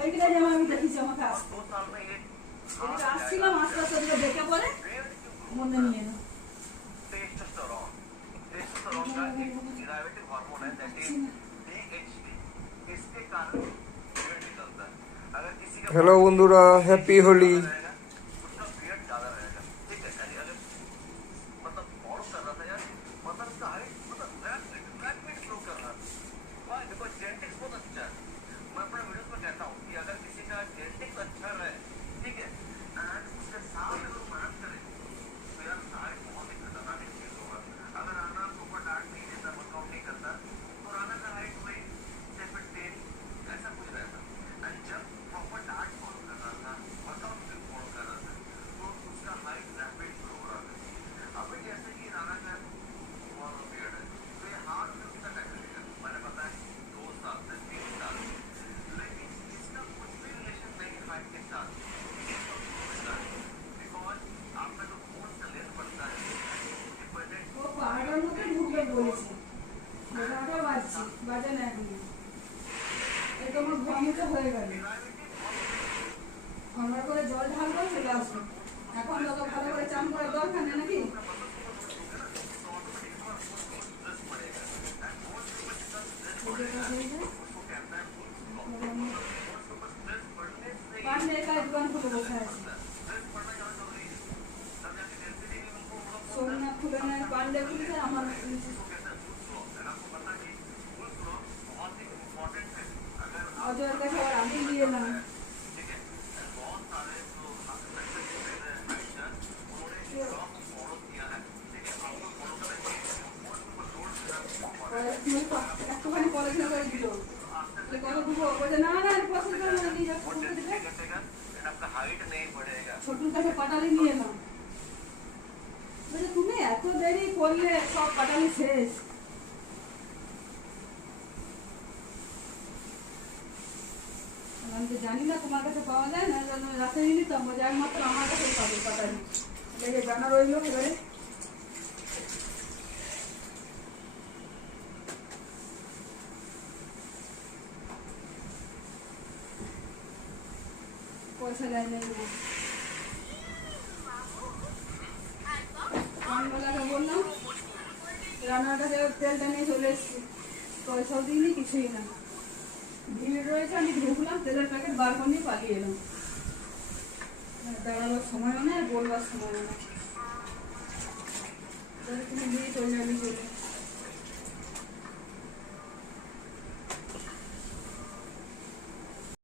ওইখানে যেমন আমি দেখেছি আমাকে আসতে আসছিলাম আস্তে আস্তে ওদিকে দেখে পরে মনে নিয়ে এলো। हेलो बंधुरा हैप्पी होली। বাজে না এই তোমার ঘুমিতে হয়ে গেল আমরা করে জল ঢালবো চলে আসবো। এখন যত ভালো করে চান করার দরকার নেই নাকি? দোকান খুলে বসে আছে সোমনাথ খুলে নেয় পান্ডে খুলছে আমার অজয়ের কাছে আবার আমি নিয়ে এলাম। একটুখানি পড়াশোনা করে দিল কত দুটো বলছে না না পছন্দ করে না নিয়ে ছোটুর কাছে পাটালি নিয়ে এলাম। বলছে তুমি এত দেরি করলে সব পাটালি শেষ। আমি তো জানি না তোমার কাছে পাওয়া যায় না রাতে নিয়ে নিতাম একমাত্র আমার কাছে পাবে পাটালি লেগে জানা রইল এবারে। পয়সা দেয় নাই রান্নাটাকে বললাম রান্নাটাকে তেলটা নিয়ে চলে এসছি পয়সাও দিইনি কিছুই না ভিড় রয়েছে আমি ঢুকলাম তেলের প্যাকেট বার করে নিয়ে পালিয়ে এলাম। দাঁড়াবার সময়ও নেই বলবার সময়ও নেই তুমি দিয়ে চলে যাবি চলে